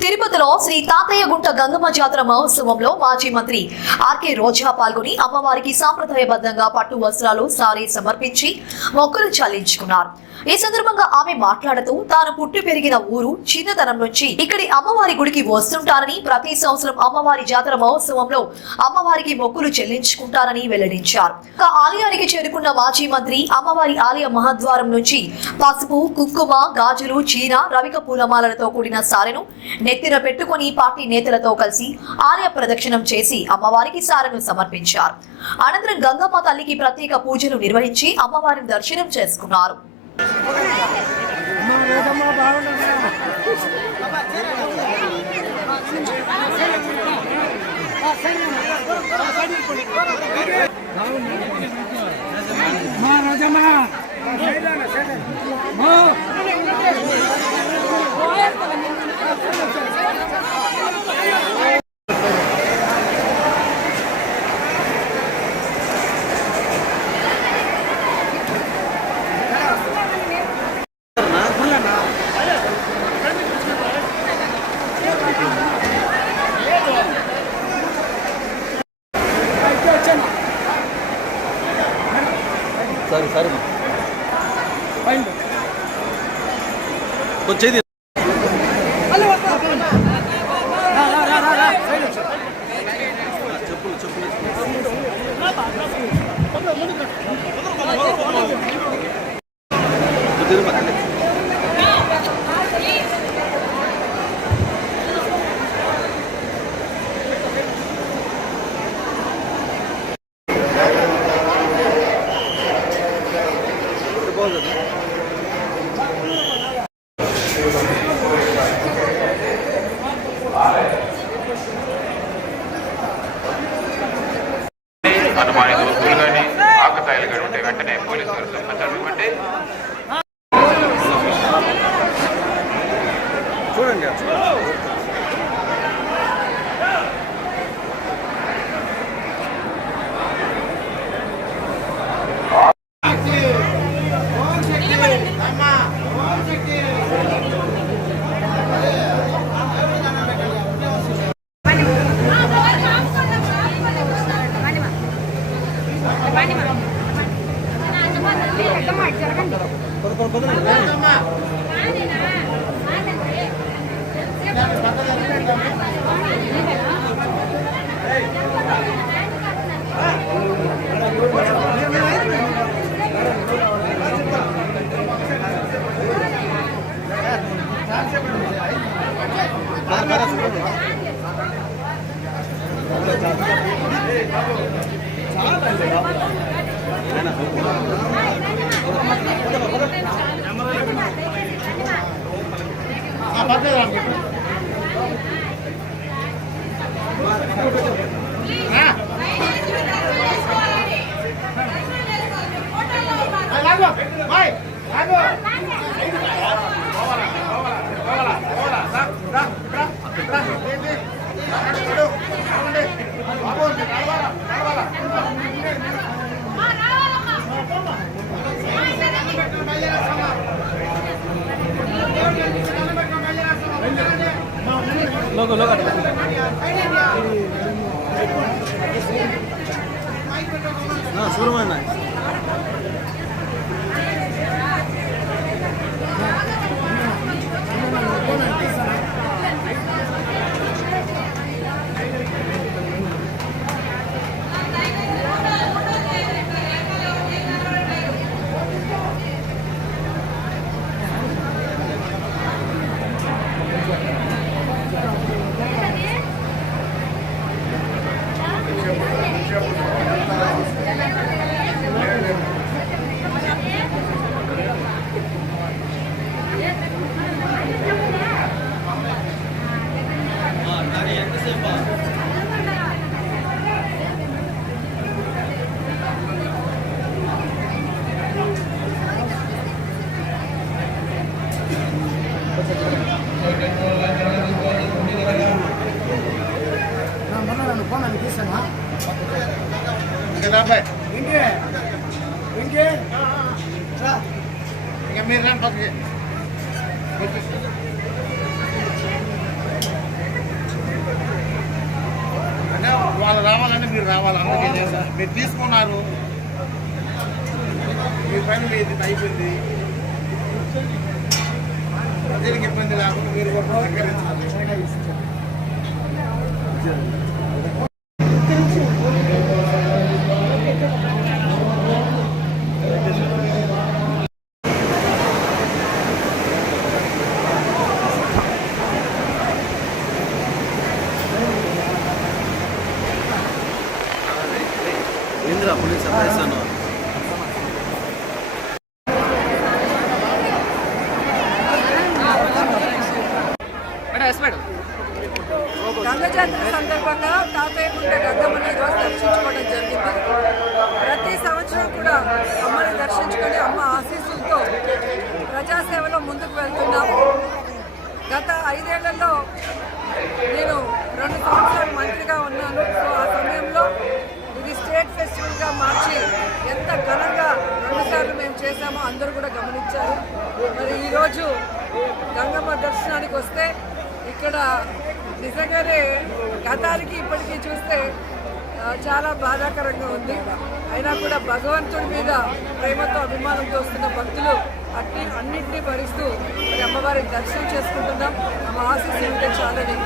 తిరుపతిలో శ్రీ తాతయ్యగుంట గంగమ్మ జాతర మహోత్సవంలో మాజీ మంత్రి ఆర్కే రోజా పాల్గొని అమ్మవారికి సాంప్రదాయబద్ధంగా పట్టు వస్త్రాలు సారీ సమర్పించి మొక్కులు చెల్లించుకున్నారు. ఈ సందర్భంగా ఆమె మాట్లాడుతూ తాను పుట్టి పెరిగిన ఊరు చిన్నతనం నుంచి ఇక్కడి అమ్మవారి గుడికి వస్తుంటారని, ప్రతి సంవత్సరం అమ్మవారి జాతర మహోత్సవంలో అమ్మవారికి మొక్కులు చెల్లించుకుంటారని వెల్లడించారు. ఆలయానికి చేరుకున్న మాజీ మంత్రి అమ్మవారి ఆలయ మహద్వారం నుంచి పసుపు, కుంకుమ, గాజులు, చీర, రవిక పూలమాలలతో కూడిన సారెను నెత్తిన పెట్టుకుని పార్టీ నేతలతో కలిసి ఆలయ ప్రదక్షిణం చేసి అమ్మవారికి సారెను సమర్పించారు. అనంతరం గంగమ్మ తల్లికి ప్రత్యేక పూజలు నిర్వహించి అమ్మవారిని దర్శనం చేసుకున్నారు. సరే సరే కొంచెం చెప్పులు చెప్పులు అనుమానిత వస్తువులు కానీ ఆకతాయిలు కానీ ఉంటే వెంటనే పోలీసు వారు సంబంధించబట్టి చూడండి. లోగో లోగో సూరమైన మీరు వాళ్ళు రావాలంటే మీరు రావాలి. అందుకే చేశారు. మీరు తీసుకున్నారు, మీ పని మీది అయిపోయింది. ప్రజలకు ఇబ్బంది లేకుండా మీరు కూడా సహకరించాలి. ఏంద్రా పోలీస్ అప్రేసాను గంగజాతర సందర్భంగా తాతయ్యగుంట గంగమ్మని ఈరోజు దర్శించుకోవడం జరిగింది. ప్రతి సంవత్సరం కూడా అమ్మని దర్శించుకొని అమ్మ ఆశీస్సులతో ప్రజాసేవలో ముందుకు వెళ్తున్నాం. గత 5 ఏళ్లలో నేను 2 సంవత్సరాలు మంత్రిగా ఉన్నాను. సో ఆ సమయంలో ఇది స్టేట్ ఫెస్టివల్గా మార్చి ఎంత ఘనంగా 2 సార్లు మేము చేశామో అందరూ కూడా గమనించారు. మరి ఈరోజు గంగమ్మ దర్శనానికి వస్తే ఇక్కడ నిజంగానే గతానికి ఇప్పటికీ చూస్తే చాలా బాధాకరంగా ఉంది. అయినా కూడా భగవంతుడి మీద ప్రేమతో అభిమానంతో వస్తున్న భక్తులు అన్నింటినీ భరిస్తూ మరి అమ్మవారిని దర్శనం చేసుకుంటున్నాం. ఆమె ఆశీస్సులు ఉంటే చాలని